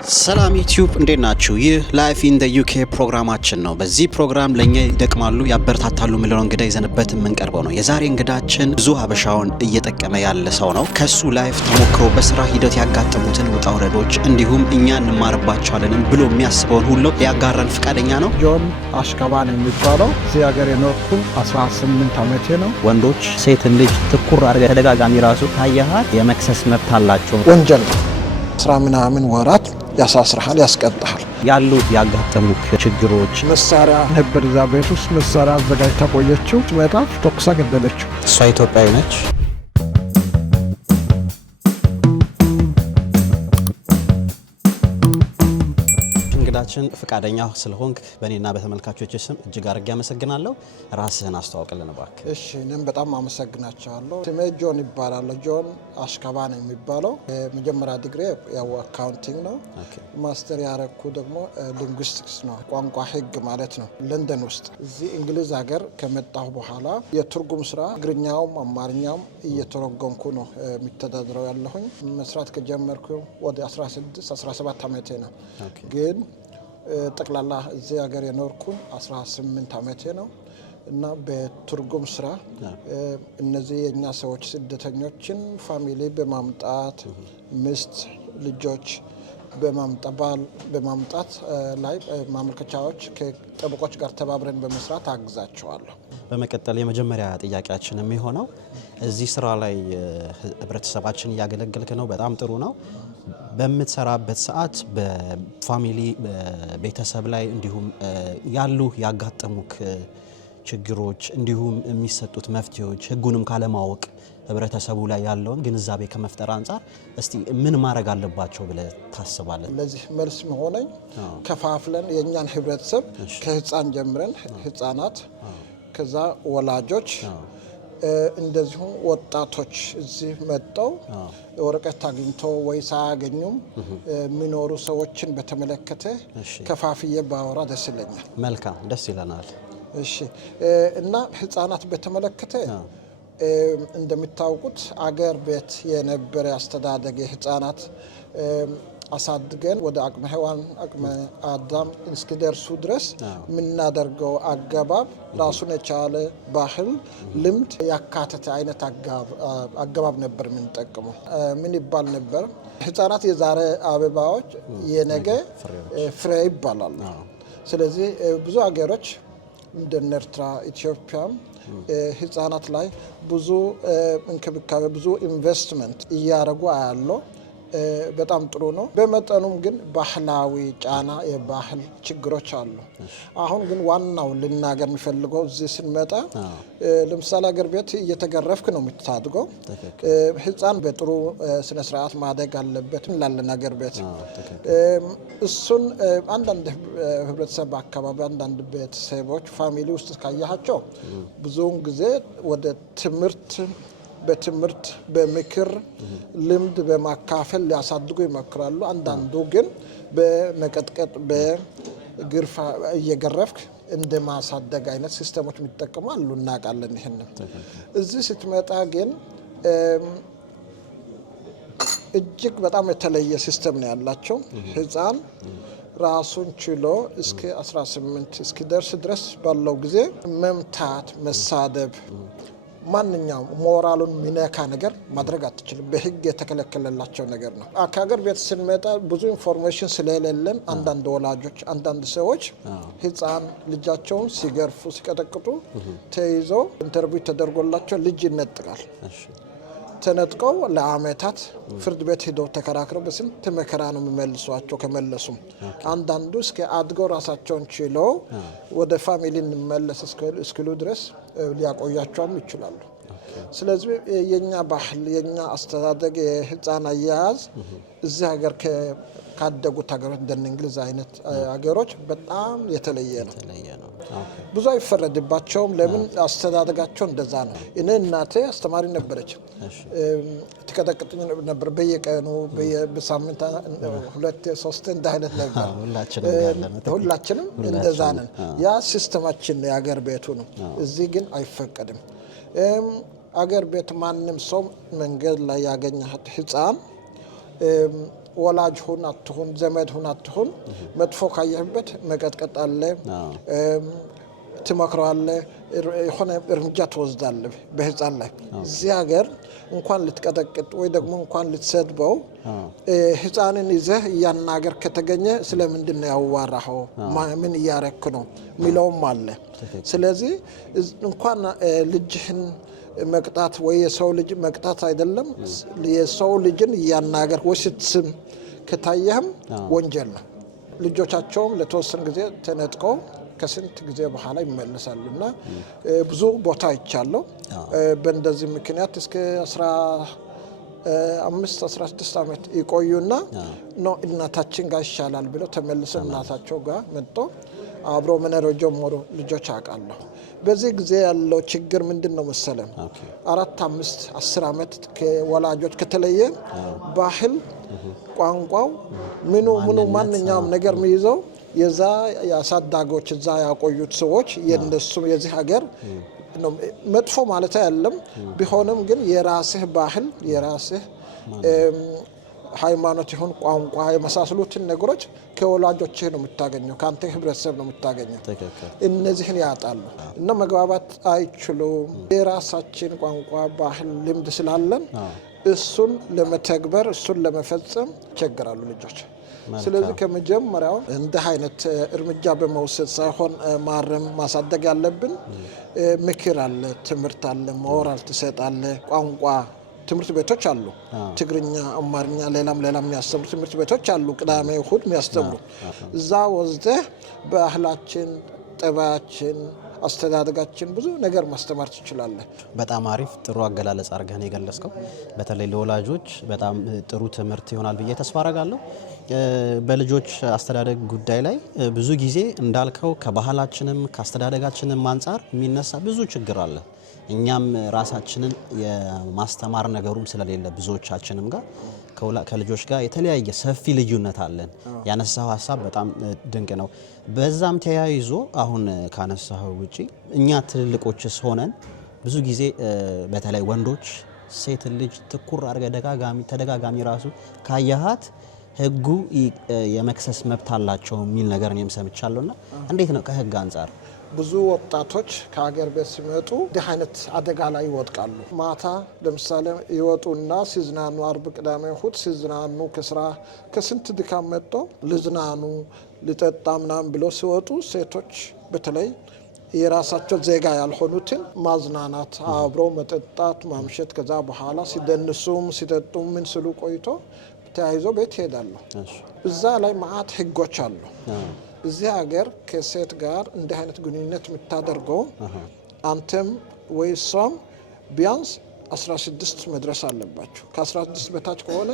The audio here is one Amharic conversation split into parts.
ሰላም ዩቲዩብ እንዴት ናችሁ? ይህ ላይፍ ኢን ዘ ዩኬ ፕሮግራማችን ነው። በዚህ ፕሮግራም ለኛ ይደቅማሉ ያበረታታሉ ምለው እንግዳ ይዘንበት የምንቀርበው ነው። የዛሬ እንግዳችን ብዙ ሀበሻውን እየጠቀመ ያለ ሰው ነው። ከሱ ላይፍ ተሞክሮ በስራ ሂደት ያጋጠሙትን ውጣ ውረዶች እንዲሁም እኛ እንማርባቸዋለን ብሎ የሚያስበውን ሁሉ ሊያጋራን ፍቃደኛ ነው። ጆን አሽካባን የሚባለው እዚህ ሀገር የኖርኩ 18 ዓመቴ ነው። ወንዶች ሴትን ልጅ ትኩር አድርገው ተደጋጋሚ ራሱ ታየሃት የመክሰስ መብት አላቸው። ወንጀል ስራ ምናምን ወራት ያሳስርሃል፣ ያስቀጣሃል። ያሉት ያጋጠሙት ችግሮች መሳሪያ ነበር እዛ ቤት ውስጥ መሳሪያ አዘጋጅታ ቆየችው። በጣም ተኩሳ ገደለችው። እሷ ኢትዮጵያዊ ነች። እንግዳችን ፍቃደኛ ስለሆንክ በእኔና በተመልካቾች ስም እጅግ አድርጌ አመሰግናለሁ። ራስህን አስተዋውቅልን እባክህ። እሺ፣ እኔም በጣም አመሰግናቸዋለሁ። ስሜ ጆን ይባላል። ጆን አሽካባን የሚባለው የመጀመሪያ ዲግሪ ያው አካውንቲንግ ነው። ማስተር ያረኩ ደግሞ ሊንጉስቲክስ ነው፣ ቋንቋ ህግ ማለት ነው። ለንደን ውስጥ እዚህ እንግሊዝ ሀገር ከመጣሁ በኋላ የትርጉም ስራ ትግርኛውም አማርኛውም እየተረጎምኩ ነው የሚተዳድረው ያለሁኝ። መስራት ከጀመርኩ ወደ 16-17 ዓመቴ ነው። ግን ጠቅላላ እዚህ ሀገር የኖርኩ 18 ዓመቴ ነው እና በትርጉም ስራ እነዚህ የኛ ሰዎች ስደተኞችን ፋሚሊ በማምጣት ሚስት ልጆች በማምጣት ላይ ማመልከቻዎች ከጠበቆች ጋር ተባብረን በመስራት አግዛቸዋለሁ። በመቀጠል የመጀመሪያ ጥያቄያችን የሚሆነው እዚህ ስራ ላይ ህብረተሰባችን እያገለገልክ ነው። በጣም ጥሩ ነው። በምትሰራበት ሰዓት በፋሚሊ ቤተሰብ ላይ እንዲሁም ያጋጠሙክ ችግሮች እንዲሁም የሚሰጡት መፍትሄዎች ህጉንም ካለማወቅ ህብረተሰቡ ላይ ያለውን ግንዛቤ ከመፍጠር አንፃር እስቲ ምን ማድረግ አለባቸው ብለ ታስባለህ? ለዚህ መልስ መሆነኝ ከፋፍለን የኛን ህብረተሰብ ከህፃን ጀምረን ህፃናት ከዛ ወላጆች እንደዚሁም ወጣቶች እዚህ መጣው ወረቀት አግኝቶ ወይ ሳያገኙም የሚኖሩ ሰዎችን በተመለከተ ከፋፍዬ ባወራ ደስ ይለኛል። መልካም፣ ደስ ይለናል። እሺ፣ እና ህፃናት በተመለከተ እንደምታውቁት አገር ቤት የነበረ አስተዳደግ ህፃናት አሳድገን ወደ አቅመ ሔዋን አቅመ አዳም እስኪደርሱ ድረስ የምናደርገው አገባብ ራሱን የቻለ ባህል ልምድ ያካተተ አይነት አገባብ ነበር የምንጠቀመው። ምን ይባል ነበር? ህፃናት የዛሬ አበባዎች የነገ ፍሬ ይባላሉ። ስለዚህ ብዙ ሀገሮች እንደ ኤርትራ፣ ኢትዮጵያም ህፃናት ላይ ብዙ እንክብካቤ ብዙ ኢንቨስትመንት እያደረጉ አያለው። በጣም ጥሩ ነው። በመጠኑም ግን ባህላዊ ጫና የባህል ችግሮች አሉ። አሁን ግን ዋናው ልናገር የሚፈልገው እዚህ ስንመጣ ለምሳሌ ሀገር ቤት እየተገረፍክ ነው የምታድገው። ህፃን በጥሩ ስነ ስርዓት ማደግ አለበት እንላለን ሀገር ቤት። እሱን አንዳንድ ህብረተሰብ አካባቢ አንዳንድ ቤተሰቦች ፋሚሊ ውስጥ ካያቸው ብዙውን ጊዜ ወደ በትምህርት በምክር ልምድ በማካፈል ሊያሳድጉ ይመክራሉ። አንዳንዱ ግን በመቀጥቀጥ በግርፋ እየገረፍክ እንደ ማሳደግ አይነት ሲስተሞች የሚጠቀሙ አሉ፣ እናውቃለን። ይሄንን እዚህ ስትመጣ ግን እጅግ በጣም የተለየ ሲስተም ነው ያላቸው። ህፃን ራሱን ችሎ እስከ 18 እስኪደርስ ድረስ ባለው ጊዜ መምታት፣ መሳደብ ማንኛውም ሞራሉን ሚነካ ነገር ማድረግ አትችልም። በህግ የተከለከለላቸው ነገር ነው። ከሀገር ቤት ስንመጣ ብዙ ኢንፎርሜሽን ስለሌለን አንዳንድ ወላጆች አንዳንድ ሰዎች ህፃን ልጃቸውን ሲገርፉ ሲቀጠቅጡ ተይዞ ኢንተርቪው ተደርጎላቸው ልጅ ይነጥቃል። ተነጥቀው ለአመታት ፍርድ ቤት ሄደው ተከራክረው በስንት መከራ ነው የሚመልሷቸው። ከመለሱም አንዳንዱ እስከ አድገው ራሳቸውን ችለው ወደ ፋሚሊ እንመለስ እስኪሉ ድረስ ሊያቆያቸውም ይችላሉ። ስለዚህ የኛ ባህል የኛ አስተዳደግ የህፃን አያያዝ እዚህ ሀገር ካደጉት ሀገሮች እንደ እንግሊዝ አይነት ሀገሮች በጣም የተለየ ነው። ብዙ አይፈረድባቸውም። ለምን? አስተዳደጋቸው እንደዛ ነው። እኔ እናቴ አስተማሪ ነበረች። ትቀጠቅጥኝ ነበር በየቀኑ በሳምንት 2-3 እንደ አይነት ነበር። ሁላችንም እንደዛ ነን። ያ ሲስተማችን የሀገር ቤቱ ነው። እዚህ ግን አይፈቀድም። አገር ቤት ማንም ሰው መንገድ ላይ ያገኛት ህፃን ወላጅ ሁን አትሁን ዘመድ ሁን አትሁን መጥፎ ካየህበት መቀጥቀጥ አለ ትመክረዋለህ የሆነ እርምጃ ትወስዳለህ በህፃን ላይ እዚህ ሀገር እንኳን ልትቀጠቅጥ ወይ ደግሞ እንኳን ልትሰድበው ህፃንን ይዘህ ያናገር ከተገኘ ስለምንድን ነው ያዋራኸው ምን እያረክ ነው ሚለውም አለ ስለዚህ እንኳን ልጅህን መቅጣት ወይ የሰው ልጅ መቅጣት አይደለም የሰው ልጅን ያናገር ወይ ስትስም ከታየህም ወንጀል ነው ልጆቻቸውም ለተወሰነ ጊዜ ተነጥቀው ከስንት ጊዜ በኋላ ይመለሳሉና ብዙ ቦታ ይቻለው በእንደዚህ ምክንያት እስከ 15 16 ዓመት ይቆዩና ነው እናታችን ጋር ይሻላል ብለው ተመልሰው እናታቸው ጋር መጥቶ አብሮ መኖር ጀመሩ ልጆች አቃለሁ በዚህ ጊዜ ያለው ችግር ምንድነው መሰለም 4 5 10 ዓመት ከወላጆች ከተለየ ባህል ቋንቋው ምኑ ማንኛውም ነገር የሚይዘው የዛ ያሳዳጎች እዛ ያቆዩት ሰዎች የነሱ የዚህ ሀገር መጥፎ ማለት አይደለም ቢሆንም ግን የራስህ ባህል የራስህ ሃይማኖት ይሁን ቋንቋ የመሳሰሉትን ነገሮች ከወላጆችህ ነው የምታገኘው ካንተ ህብረተሰብ ነው የምታገኘው እነዚህን ያጣሉ እና መግባባት አይችሉም የራሳችን ቋንቋ ባህል ልምድ ስላለን እሱን ለመተግበር እሱን ለመፈጸም ይቸገራሉ ልጆች ስለዚህ ከመጀመሪያው እንደ አይነት እርምጃ በመውሰድ ሳይሆን ማረም ማሳደግ ያለብን ምክር አለ ትምህርት አለ ሞራል ተሰጣለ ቋንቋ ትምህርት ቤቶች አሉ ትግርኛ አማርኛ ሌላም የሚያስተምሩ ትምህርት ቤቶች አሉ ቅዳሜ እሁድ የሚያስተምሩ እዛ ወዝደህ ባህላችን ጠባያችን አስተዳደጋችን ብዙ ነገር ማስተማር ትችላለህ በጣም አሪፍ ጥሩ አገላለጽ አርገህ ነው የገለጽከው በተለይ ለወላጆች በጣም ጥሩ ትምህርት ይሆናል ብዬ ተስፋ አደርጋለሁ በልጆች አስተዳደግ ጉዳይ ላይ ብዙ ጊዜ እንዳልከው ከባህላችንም ከአስተዳደጋችንም አንፃር የሚነሳ ብዙ ችግር አለ እኛም ራሳችንን የማስተማር ነገሩም ስለሌለ ብዙዎቻችንም ጋር ከልጆች ጋር የተለያየ ሰፊ ልዩነት አለን ያነሳው ሐሳብ በጣም ድንቅ ነው በዛም ተያይዞ አሁን ካነሳው ውጪ እኛ ትልልቆችስ ሆነን ብዙ ጊዜ በተለይ ወንዶች ሴት ልጅ ትኩር አድርገ ተደጋጋሚ ራሱ ካያሃት ህጉ የመክሰስ መብት አላቸው የሚል ነገር እኔም ሰምቻለሁና እንዴት ነው ከህግ አንፃር ብዙ ወጣቶች ከሀገር ቤት ሲመጡ እንዲህ አይነት አደጋ ላይ ይወድቃሉ ማታ ለምሳሌ ይወጡና ሲዝናኑ አርብ ቅዳሜ እሁድ ሲዝናኑ ከስራ ከስንት ድካም መጥቶ ልዝናኑ ሊጠጣ ምናምን ብሎ ሲወጡ ሴቶች በተለይ የራሳቸው ዜጋ ያልሆኑትን ማዝናናት አብሮ መጠጣት ማምሸት ከዛ በኋላ ሲደንሱም ሲጠጡም ምን ስሉ ቆይቶ ተያይዞ ቤት ይሄዳሉ እዛ ላይ ማአት ህጎች አሉ እዚህ ሀገር ከሴት ጋር እንደ አይነት ግንኙነት የምታደርገው አንተም ወይ እሷም ቢያንስ 16 መድረስ አለባችሁ ከ16 በታች ከሆነ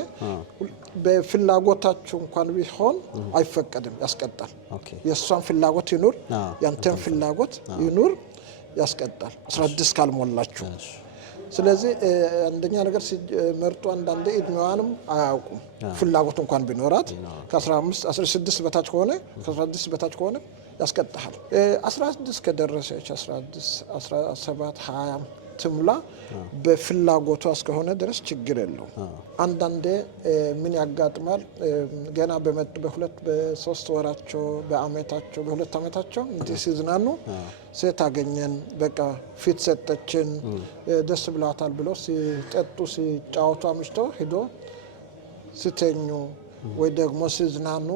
በፍላጎታችሁ እንኳን ቢሆን አይፈቀድም ያስቀጣል የእሷን ፍላጎት ይኑር ያንተም ፍላጎት ይኑር ያስቀጣል 16 ካልሞላችሁ ስለዚህ አንደኛ ነገር ሲመርጡ አንዳንዴ እድሜዋንም አያውቁም ፍላጎት እንኳን ቢኖራት ከ15 16 በታች ከሆነ ከ16 በታች ከሆነ ያስቀጣል 16 ከደረሰች 16 17 20 ትምላ በፍላጎቷ እስከሆነ ድረስ ችግር የለው አንዳንዴ ምን ያጋጥማል ገና በመጡ በሁለት በሶስት ወራቸው በአመታቸው በሁለት አመታቸው እንዲህ ሲዝናኑ ሴት አገኘን በቃ ፊት ሰጠችን ደስ ብሏታል ብሎ ሲጠጡ ሲጫወቱ አምሽቶ ሄዶ ሲተኙ ወይ ደግሞ ሲዝናኑ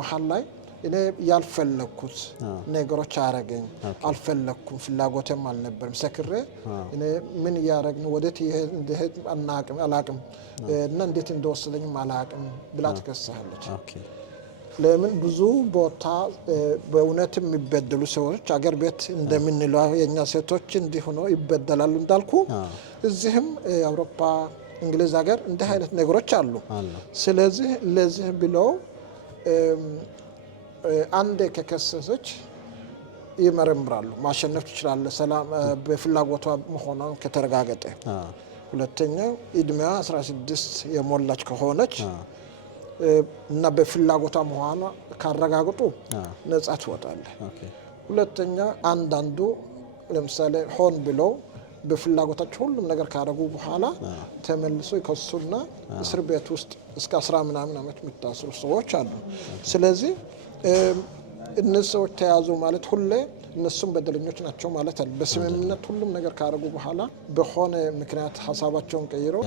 መሃል ላይ እኔ ያልፈለኩት ነገሮች አረጋኝ አልፈለኩም ፍላጎቴም አልነበረም ሰክሬ እኔ ምን ያረግን ወዴት እንደሄድ አላቅም እና እንዴት እንደወሰደኝም አላቅም ብላ ተከሳለች ለምን ብዙ ቦታ በእውነትም የሚበደሉ ሰዎች አገር ቤት እንደምንለው የኛ ሴቶች እንዲህ ሆኖ ይበደላሉ እንዳልኩ እዚህም አውሮፓ እንግሊዝ ሀገር እንደ አይነት ነገሮች አሉ ስለዚህ ለዚህ ብለው አንዴ ከከሰሰች ይመረምራሉ ማሸነፍ ይችላል ሰላም በፍላጎቷ መሆኗን ከተረጋገጠ ሁለተኛ እድሜዋ 16 የሞላች ከሆነች እና በፍላጎቷ መሆኗ ካረጋግጡ ነጻ ትወጣለች ሁለተኛ አንዳንዱ ለምሳሌ ሆን ብለው በፍላጎታቸው ሁሉም ነገር ካደረጉ በኋላ ተመልሶ ይከሱና እስር ቤት ውስጥ እስከ 10 ምናምን ዓመት የሚታሰሩ ሰዎች አሉ። ስለዚህ እነዚህ ሰዎች ተያዙ ማለት ሁሌ እነሱም በደለኞች ናቸው ማለት አይደለም። በስምምነት ሁሉም ነገር ካደረጉ በኋላ በሆነ ምክንያት ሀሳባቸውን ቀይረው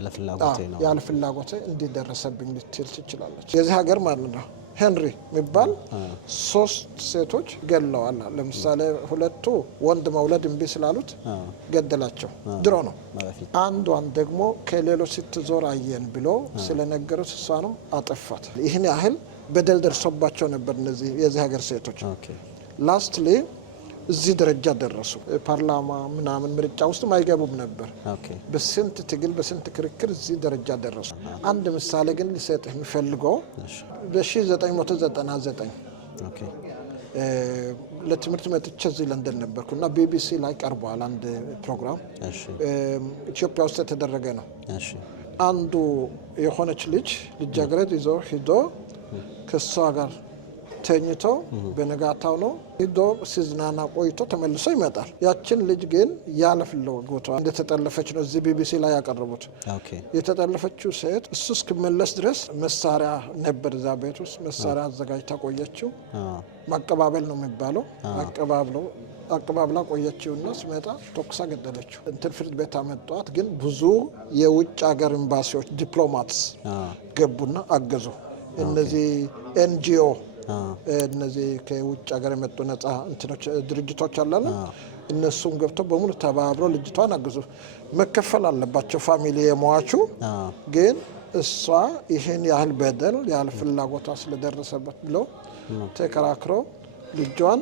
ያለ ፍላጎት እንዲደረሰብኝ ልትል ትችላለች። የዚህ ሀገር ማለት ነው ሄንሪ የሚባል 3 ሴቶች ገለዋል። ለምሳሌ 2ቱ ወንድ መውለድ እምቢ ስላሉት ገደላቸው፣ ድሮ ነው። አንዷን ደግሞ ከሌሎች ስትዞር አየን ብሎ ስለነገሩት እሷንም አጠፋት። ይህን ያህል በደል ደርሶባቸው ነበር እነዚህ የዚህ ሀገር ሴቶች። ላስትሊ እዚህ ደረጃ ደረሱ። ፓርላማ ምናምን ምርጫ ውስጥ አይገቡም ነበር። በስንት ትግል በስንት ክርክር እዚህ ደረጃ ደረሱ። አንድ ምሳሌ ግን ልሰጥህ የሚፈልገው በ1999 ለትምህርት መጥቼ እዚህ ለንደን ነበርኩ እና ቢቢሲ ላይ ቀርቧል አንድ ፕሮግራም ኢትዮጵያ ውስጥ የተደረገ ነው። አንዱ የሆነች ልጃገረድ ይዞ ሂዶ ከሷ ጋር ተኝቶ በነጋታው ነው ሂዶ ሲዝናና ቆይቶ ተመልሶ ይመጣል። ያችን ልጅ ግን ያለ ፍላጎቷ እንደተጠለፈች ነው እዚህ ቢቢሲ ላይ ያቀረቡት። የተጠለፈችው ሴት እሱ እስኪመለስ ድረስ መሳሪያ ነበር እዛ ቤት ውስጥ መሳሪያ አዘጋጅታ ቆየችው። ማቀባበል ነው የሚባለው። አቀባብላ ቆየችውና ስመጣ ተኩሳ ገደለችው። እንትን ፍርድ ቤት አመጧት። ግን ብዙ የውጭ ሀገር ኤምባሲዎች ዲፕሎማትስ ገቡና አገዙ። እነዚህ ኤንጂኦ እነዚህ ከውጭ ሀገር የመጡ ነፃ እንትኖች ድርጅቶች አላለ እነሱም ገብተው በሙሉ ተባብረው ልጅቷን አገዙ። መከፈል አለባቸው ፋሚሊ የሟቹ። ግን እሷ ይሄን ያህል በደል ያህል ፍላጎቷ ስለደረሰበት ብለው ተከራክረው ልጇን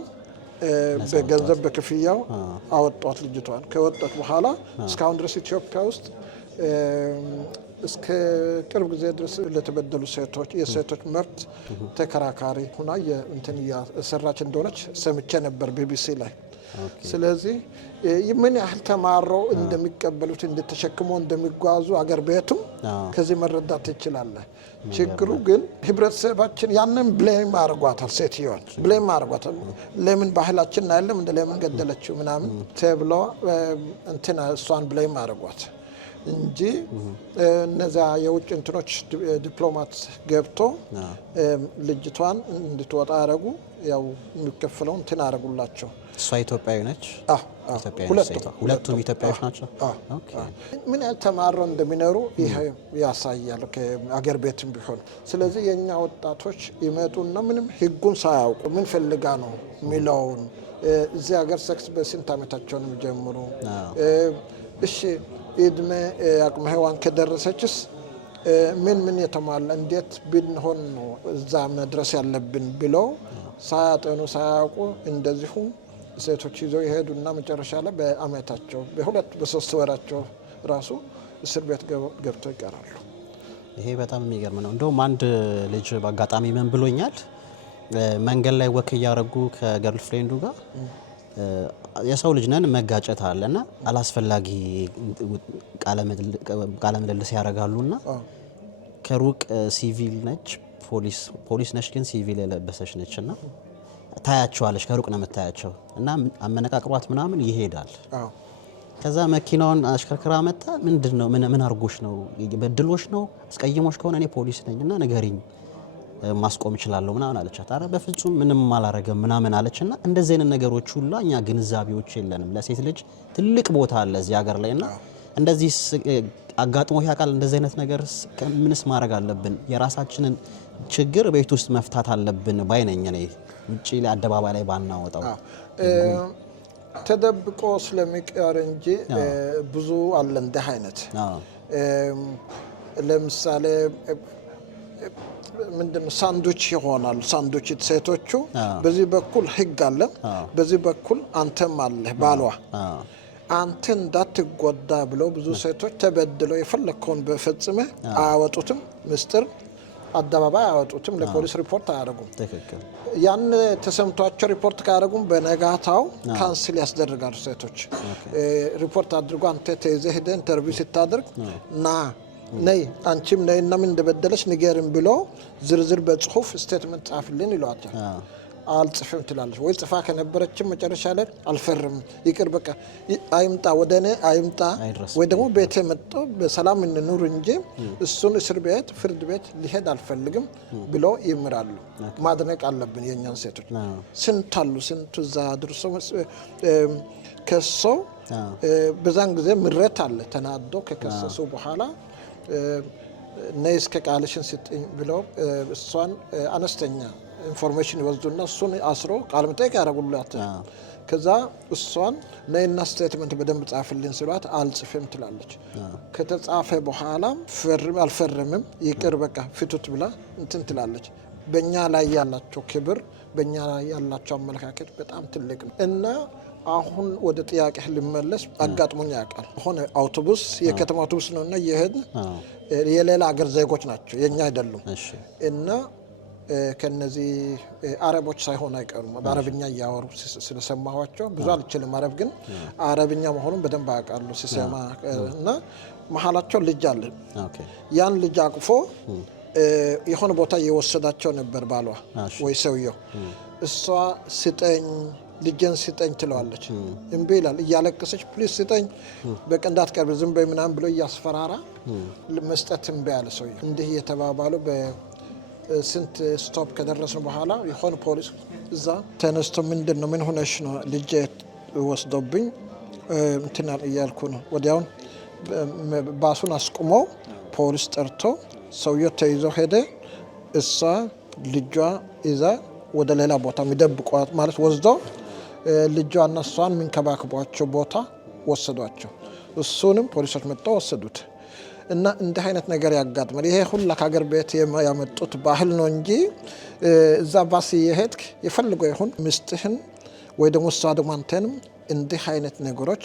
በገንዘብ በክፍያው አወጧት። ልጅቷን ከወጣት በኋላ እስካሁን ድረስ ኢትዮጵያ ውስጥ እስከ ቅርብ ጊዜ ድረስ ለተበደሉ ሴቶች የሴቶች መብት ተከራካሪ ሆና እንትን እየሰራች እንደሆነች ሰምቼ ነበር ቢቢሲ ላይ። ስለዚህ ምን ያህል ተማረው እንደሚቀበሉት እንደተሸክመው እንደሚጓዙ አገር ቤቱም ከዚህ መረዳት ትችላለህ። ችግሩ ግን ህብረተሰባችን ያንን ብሌም አድርጓታል። ሴትዮዋን ብሌም አድርጓታል። ለምን ባህላችን አይደለም እንደ ለምን ገደለችው ምናምን ተብሎ እንትና እሷን ብሌም አድርጓት እንጂ እነዛ የውጭ እንትኖች ዲፕሎማት ገብቶ ልጅቷን እንድትወጣ ያደረጉ ያው የሚከፈለው እንትን አደረጉላቸው። እሷ ኢትዮጵያዊ ነች። ሁለቱም ኢትዮጵያዊዎች ናቸው። ምን ያህል ተማረው እንደሚኖሩ ይሄ ያሳያል ከአገር ቤትም ቢሆን። ስለዚህ የኛ ወጣቶች ይመጡና ምንም ህጉን ሳያውቁ ምን ፈልጋ ነው የሚለውን እዚህ ሀገር ሴክስ በስንት ዓመታቸው ነው የሚጀምሩ? እሺ እድሜ አቅመ ሔዋን ከደረሰችስ ምን የተሟላ እንዴት ብንሆን ነው እዛ መድረስ ያለብን ብለው ሳያጠኑ ሳያውቁ እንደዚሁ ሴቶች ይዘው ይሄዱና መጨረሻ ላይ በአመታቸው በ3 ወራቸው ራሱ እስር ቤት ገብተው ይቀራሉ። ይሄ በጣም የሚገርም ነው። እንደውም አንድ ልጅ በአጋጣሚ ምን ብሎኛል፣ መንገድ ላይ ወክ እያደረጉ ከገርል ፍሬንዱ ጋር የሰው ልጅ ነን መጋጨት አለና አላስፈላጊ ቃለ ምልልስ ያደርጋሉና ከሩቅ ሲቪል ነች ፖሊስ ነች ግን ሲቪል የለበሰች ነችና ታያቸዋለች። ከሩቅ ነው የምታያቸው እና አመነቃቅሯት ምናምን ይሄዳል። ከዛ መኪናውን አሽከርክራ መጣ። ምንድነው ምን አርጎሽ ነው? በድሎሽ ነው? አስቀይሞሽ ከሆነ እኔ ፖሊስ ነኝና ንገሪኝ ማስቆም እችላለሁ ምናምን አለቻት። አረ በፍጹም ምንም አላረገም ምናምን አለችና እንደዚህ አይነት ነገሮች ሁሉ እኛ ግንዛቤዎች የለንም። ለሴት ልጅ ትልቅ ቦታ አለ እዚህ ሀገር ላይና እንደዚህ አጋጥሞ ያቃል እንደዚህ አይነት ነገር ምንስ ማድረግ አለብን? የራሳችንን ችግር ቤት ውስጥ መፍታት አለብን ባይነኝ ነኝ። ውጪ ላይ አደባባይ ላይ ባናወጣው ተደብቆ ስለሚቀር እንጂ ብዙ አለ እንደ አይነት ለምሳሌ ምንድነው ሳንዱች ይሆናል። ሳንዱች ሴቶቹ በዚህ በኩል ህግ አለ፣ በዚህ በኩል አንተም አለ ባሏ አንተ እንዳትጎዳ ብለው ብዙ ሴቶች ተበድለው የፈለከውን በፈጽመ አያወጡትም። ምስጢር አደባባይ አያወጡትም። ለፖሊስ ሪፖርት አያደርጉም። ያን ተሰምቷቸው ሪፖርት ካደረጉም በነጋታው ካንስል ያስደርጋሉ። ሴቶች ሪፖርት አድርጎ አንተ ተይዘህ ሄደህ ኢንተርቪው ስታደርግ ነይ አንቺም ነይና ምን እንደበደለሽ ንገሪም ብሎ ዝርዝር በጽሁፍ ስቴትመንት ጻፍልን ይሏታል። አልጽፍም ትላለች። ወይ ጽፋ ከነበረችም መጨረሻ ላይ አልፈርም ይቅር በቃ አይምጣ ወደ እኔ አይምጣ ወይ ደግሞ ቤቴ መጥቶ በሰላም እንኑር እንጂ እሱን እስር ቤት ፍርድ ቤት ሊሄድ አልፈልግም ብሎ ይምራሉ። ማድነቅ አለብን የእኛን ሴቶች። ስንት አሉ ስንቱ እዛ ድርሶ ከሰው በዛን ጊዜ ምሬት አለ። ተናዶ ከከሰሱ በኋላ ነይ እስከ ቃልሽን ስጥኝ ብለው እሷን አነስተኛ ኢንፎርሜሽን ይወስዱና እሱን አስሮ ቃለ መጠይቅ ያደርጉላት። ከዛ እሷን ነይና ስቴትመንት በደንብ ጻፍልኝ ሲሏት አልጽፍም ትላለች። ከተጻፈ በኋላ አልፈርምም ይቅር በቃ ፍቱት ብላ እንትን ትላለች። በእኛ ላይ ያላቸው ክብር በእኛ ላይ ያላቸው አመለካከት በጣም ትልቅ ነው እና አሁን ወደ ጥያቄ ልመለስ። አጋጥሞኝ ያውቃል። ሆነ አውቶቡስ የከተማ አውቶቡስ ነውና የሄድን የሌላ አገር ዜጎች ናቸው የኛ አይደሉም እና ከነዚህ አረቦች ሳይሆን አይቀሩም። በአረብኛ እያወሩ ስለሰማኋቸው ብዙ አልችልም አረብ ግን አረብኛ መሆኑን በደንብ አውቃለሁ ሲሰማ እና መሀላቸው ልጅ አለ። ያን ልጅ አቅፎ የሆነ ቦታ እየወሰዳቸው ነበር ባሏ ወይ ሰውየው። እሷ ስጠኝ ልጄን ስጠኝ ትለዋለች። እምቢ ይላል እያለቀሰች ፕሊስ ስጠኝ በቃ እንዳትቀርብ ዝም በይ ምናምን ብሎ እያስፈራራ መስጠት እምቢ ያለ ሰውየው። እንዲህ እየተባባሉ ስንት ስቶፕ ከደረስን በኋላ የሆነ ፖሊስ እዛ ተነስቶ ምንድን ነው ምን ሆነሽ ነው? ልጄ ወስዶብኝ እንትና እያልኩ ነው። ወዲያውን ባሱን አስቁሞ ፖሊስ ጠርቶ ሰውየው ተይዞ ሄደ። እሷ ልጇ ይዛ ወደ ሌላ ቦታ የሚደብቋት ማለት ወስደው ልጇና እሷን የሚንከባከቧቸው ቦታ ወሰዷቸው። እሱንም ፖሊሶች መጥተው ወሰዱት። እና እንዲህ አይነት ነገር ያጋጥማል። ይሄ ሁላ ከሀገር ቤት ያመጡት ባህል ነው እንጂ እዛ ባስ እየሄድክ የፈልገው ይሁን ሚስትህን ወይ ደግሞ እሷ ደግሞ አንተንም እንዲህ አይነት ነገሮች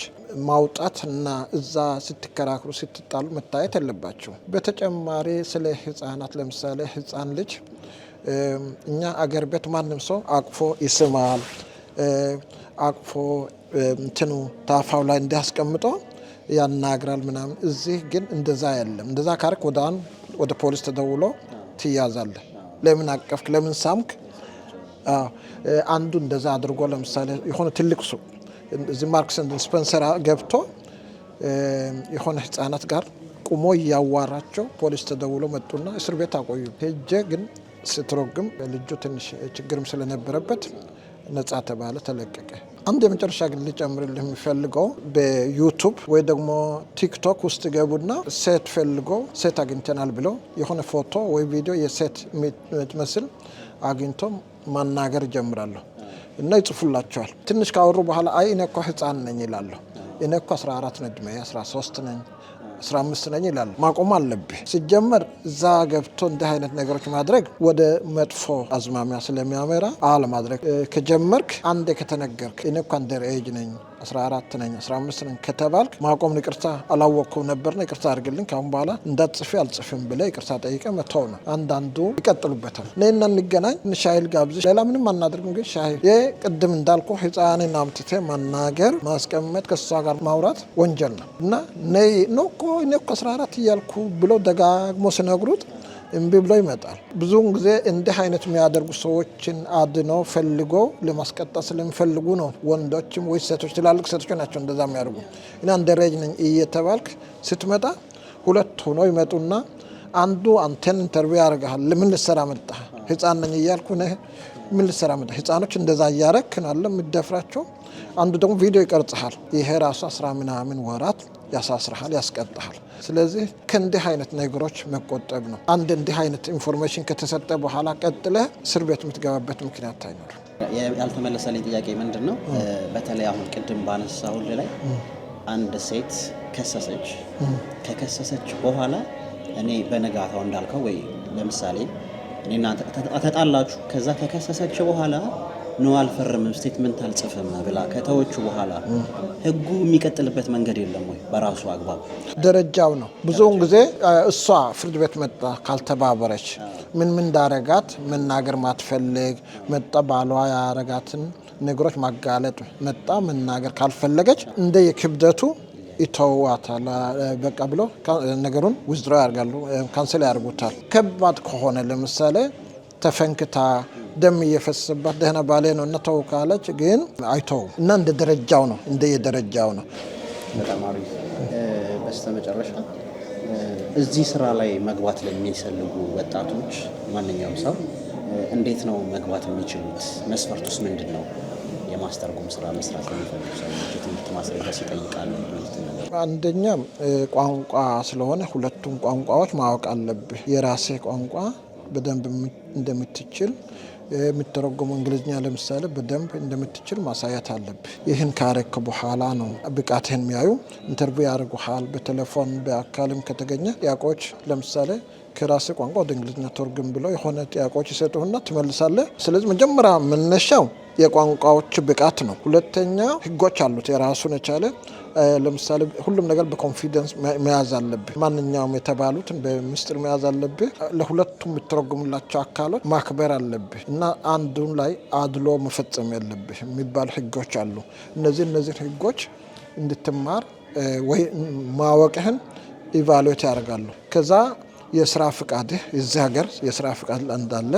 ማውጣት እና እዛ ስትከራክሩ ስትጣሉ መታየት የለባቸው። በተጨማሪ ስለ ህፃናት ለምሳሌ ህፃን ልጅ እኛ አገር ቤት ማንም ሰው አቅፎ ይስማል፣ አቅፎ እንትኑ ታፋው ላይ እንዲያስቀምጦ ያናግራል ምናምን። እዚህ ግን እንደዛ የለም። እንደዛ ካርክ ወደ ፖሊስ ተደውሎ ትያዛለህ። ለምን አቀፍክ? ለምን ሳምክ? አንዱ እንደዛ አድርጎ ለምሳሌ የሆነ ትልቅ ሱቅ እዚህ ማርክስ ኤንድ ስፔንሰር ገብቶ የሆነ ህፃናት ጋር ቁሞ እያዋራቸው ፖሊስ ተደውሎ መጡና እስር ቤት አቆዩ። ሄጄ ግን ስትሮግም ልጁ ትንሽ ችግርም ስለነበረበት ነጻ ተባለ፣ ተለቀቀ። አንድ የመጨረሻ ግን ልጨምርልህ የሚፈልገው በዩቱብ ወይ ደግሞ ቲክቶክ ውስጥ ገቡና ሴት ፈልጎ ሴት አግኝተናል ብለው የሆነ ፎቶ ወይ ቪዲዮ የሴት የምትመስል አግኝቶ ማናገር ጀምራለሁ እና ይጽፉላቸዋል። ትንሽ ካወሩ በኋላ አይ እኔ እኮ ህፃን ነኝ ይላለሁ። እኔ እኮ 14 ነኝ፣ 13 ነኝ፣ 15 ነኝ ይላል። ማቆም አለብህ። ሲጀመር እዛ ገብቶ እንዲህ አይነት ነገሮች ማድረግ ወደ መጥፎ አዝማሚያ ስለሚያመራ አለማድረግ ከጀመርክ አንዴ ከተነገርክ እኔ እኮ አንደር ኤጅ ነኝ 14 ነኝ 15 ነኝ ከተባልክ ማቆም ይቅርታ አላወቅኩም ነበርና ይቅርታ አድርግልኝ ካሁን በኋላ እንዳትጽፊ አልጽፍም ብለህ ይቅርታ ጠይቀ መተው ነው። አንዳንዱ ይቀጥሉበታል። ነይና እንገናኝ ሻይል ጋብዝ ሌላ ምንም አናደርግም ግን ሻይል ቅድም እንዳልኩ ህፃንን አምጥቴ ማናገር ማስቀመጥ ከሷ ጋር ማውራት ወንጀል ነው እና ነይ ነው እኮ እኔ እኮ 14 እያልኩ ብሎ ደጋግሞ ሲነግሩት እምቢ ብሎ ይመጣል። ብዙውን ጊዜ እንዲህ አይነት የሚያደርጉ ሰዎችን አድነው ፈልጎ ለማስቀጣት ስለሚፈልጉ ነው። ወንዶችም ወይ ሴቶች ትላልቅ ሴቶች ናቸው እንደዛ የሚያደርጉ። እና እንደረጅ ነኝ እየተባልክ ስትመጣ ሁለት ሆኖ ይመጡና አንዱ አንተን ኢንተርቪው ያደርጋል። ምን ልትሰራ መጣህ? ህፃን ነኝ እያልኩ ምን ልትሰራ መጣህ? ህፃኖች እንደዛ እያረክ ነው አለ የምትደፍራቸው። አንዱ ደግሞ ቪዲዮ ይቀርጽሃል። ይሄ ራሱ 10 ምናምን ወራት ያሳስርሃል፣ ያስቀጣሃል። ስለዚህ ከእንዲህ አይነት ነገሮች መቆጠብ ነው። አንድ እንዲህ አይነት ኢንፎርሜሽን ከተሰጠ በኋላ ቀጥለህ እስር ቤት የምትገባበት ምክንያት አይኖርም። ያልተመለሰልኝ ጥያቄ ምንድን ነው? በተለይ አሁን ቅድም ባነሳሁት ላይ አንድ ሴት ከሰሰች። ከከሰሰች በኋላ እኔ በነጋታው እንዳልከው ወይ ለምሳሌ እኔና ተጣላችሁ፣ ከዛ ከከሰሰች በኋላ ነው አልፈርምም ስቴትመንት አልጽፍም ብላ ከተወቹ በኋላ ህጉ የሚቀጥልበት መንገድ የለም ወይ? በራሱ አግባብ ደረጃው ነው። ብዙውን ጊዜ እሷ ፍርድ ቤት መጣ ካልተባበረች ምን እንዳረጋት መናገር ማትፈልግ መጣ ባሏ ያረጋትን ነገሮች ማጋለጥ መጣ መናገር ካልፈለገች እንደ የክብደቱ ይተዋታል። በቃ ብሎ ነገሩን ዊዝድሮ ያርጋሉ፣ ካንሰል ያርጉታል። ከባድ ከሆነ ለምሳሌ ተፈንክታ ደም እየፈሰሰባት ደህና ባሌ ነው እና ተው ካለች ግን አይተውም እና እንደ ደረጃው ነው እንደየደረጃው ነው። በጣም አሪፍ። በስተመጨረሻ እዚህ ስራ ላይ መግባት ለሚፈልጉ ወጣቶች ማንኛውም ሰው እንዴት ነው መግባት የሚችሉት? መስፈርቱስ ምንድን ነው? የማስተርጎም ስራ መስራት ለሚፈልጉ ሰዎች የትምህርት ማስረጃ ይጠይቃሉ? አንደኛ ቋንቋ ስለሆነ ሁለቱም ቋንቋዎች ማወቅ አለብህ። የራሴ ቋንቋ በደንብ እንደምትችል የሚተረጎሙ እንግሊዝኛ ለምሳሌ በደንብ እንደምትችል ማሳየት አለብህ። ይህን ካረክ በኋላ ነው ብቃትህን የሚያዩ ኢንተርቪው ያደርጉሃል። በቴሌፎን በአካልም ከተገኘ ጥያቄዎች ለምሳሌ ከራሴ ቋንቋ ወደ እንግሊዝኛ ተርጉም ብለው የሆነ ጥያቄዎች ይሰጡህና ትመልሳለህ። ስለዚህ መጀመሪያ መነሻው የቋንቋዎች ብቃት ነው። ሁለተኛ ህጎች አሉት የራሱን የቻለ ለምሳሌ ሁሉም ነገር በኮንፊደንስ መያዝ አለብህ። ማንኛውም የተባሉትን በምስጢር መያዝ አለብህ። ለሁለቱም የሚተረጉሙላቸው አካሎች ማክበር አለብህ እና አንዱን ላይ አድሎ መፈጸም የለብህ የሚባሉ ህጎች አሉ። እነዚህ ህጎች እንድትማር ወይ ማወቅህን ኢቫሉዌት ያደርጋሉ። ከዛ የስራ ፍቃድህ እዚህ ሀገር የስራ ፍቃድ እንዳለ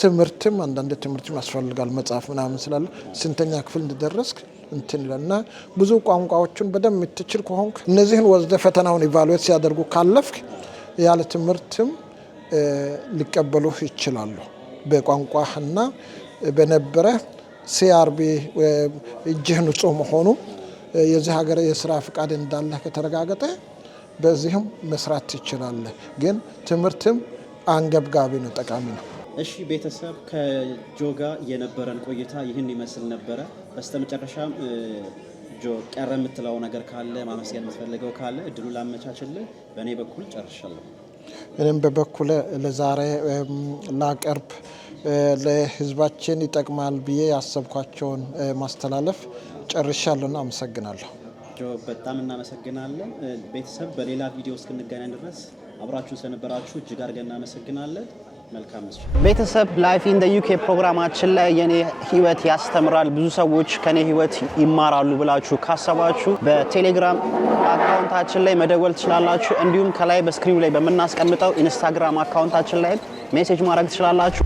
ትምህርትም አንዳንድ ትምህርትም ያስፈልጋል መጽሐፍ ምናምን ስላለ ስንተኛ ክፍል እንደደረስክ እንትን ይላልና ብዙ ቋንቋዎችን በደንብ የምትችል ከሆንክ እነዚህን ወስደ ፈተናውን ኢቫሉዌት ሲያደርጉ ካለፍክ ያለ ትምህርትም ሊቀበሉህ ይችላሉ። በቋንቋህና በነበረ ሲአርቢ እጅህ ንጹህ መሆኑ የዚህ ሀገር የስራ ፍቃድ እንዳለ ከተረጋገጠ በዚህም መስራት ትችላለህ። ግን ትምህርትም አንገብጋቢ ነው፣ ጠቃሚ ነው። እሺ ቤተሰብ ከጆ ጋር የነበረን ቆይታ ይህን ይመስል ነበረ። በስተመጨረሻም ጆ ቀረ የምትለው ነገር ካለ ማመስገን የምትፈልገው ካለ እድሉን ላመቻችልህ። በእኔ በኩል ጨርሻለሁ። እኔም በበኩል ለዛሬ ላቀርብ ለህዝባችን ይጠቅማል ብዬ ያሰብኳቸውን ማስተላለፍ ጨርሻለሁና አመሰግናለሁ። ጆ በጣም እናመሰግናለን። ቤተሰብ በሌላ ቪዲዮ እስክንገናኝ ድረስ አብራችሁን ስለነበራችሁ እጅግ አድርገን እናመሰግናለን። መልካም መስሎ ቤተሰብ ላይፍ ኢን ዘ ዩኬ ፕሮግራማችን ላይ የኔ ህይወት ያስተምራል፣ ብዙ ሰዎች ከኔ ህይወት ይማራሉ ብላችሁ ካሰባችሁ በቴሌግራም አካውንታችን ላይ መደወል ትችላላችሁ። እንዲሁም ከላይ በስክሪኑ ላይ በምናስቀምጠው ኢንስታግራም አካውንታችን ላይ ሜሴጅ ማድረግ ትችላላችሁ።